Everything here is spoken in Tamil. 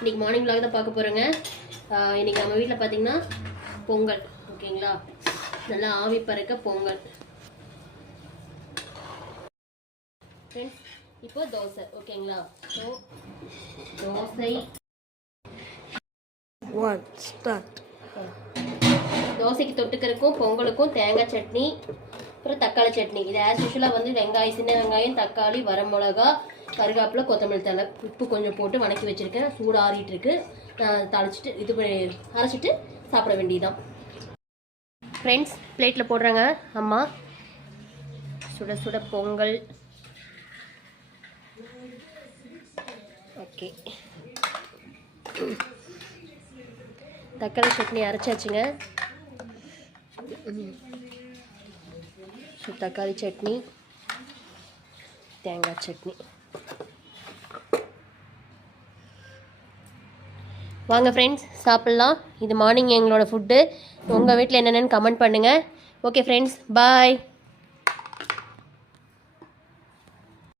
இன்றைக்கி மார்னிங் vlog தான் பார்க்க போகிறோங்க. இன்றைக்கி நம்ம வீட்டில் பார்த்தீங்கன்னா பொங்கல், ஓகேங்களா? நல்லா ஆவி பறக்க பொங்கல். ஃப்ரெண்ட்ஸ், இப்போ தோசை, ஓகேங்களா? ஸோ தோசை தோசைக்கு தொட்டுக்கிறதுக்கும் பொங்கலுக்கும் தேங்காய் சட்னி, அப்புறம் தக்காளி சட்னி. இது ஆஸ் யூஷுவலாக வந்து வெங்காயம், சின்ன வெங்காயம், தக்காளி, வரமிளகா, கருவேப்பிலை, கொத்தமல்லி தழை, உப்பு கொஞ்சம் போட்டு வணக்கி வச்சுருக்கேன். சூடு ஆறிட்டு இருக்கு. தாளிச்சிட்டு இது அரைச்சிட்டு சாப்பிட வேண்டியதுதான். ஃப்ரெண்ட்ஸ், பிளேட்டில் போடுறாங்க அம்மா. சுட சுட பொங்கல். ஓகே, தக்காளி சட்னி அரைச்சாச்சுங்க. தக்காளி சட்னி, தேங்காய் சட்னி. வாங்க ஃப்ரெண்ட்ஸ், சாப்பிட்லாம். இது மார்னிங் எங்களோட ஃபுட்டு. உங்கள் வீட்டில் என்னென்னு கமெண்ட் பண்ணுங்கள். ஓகே ஃப்ரெண்ட்ஸ், பாய்.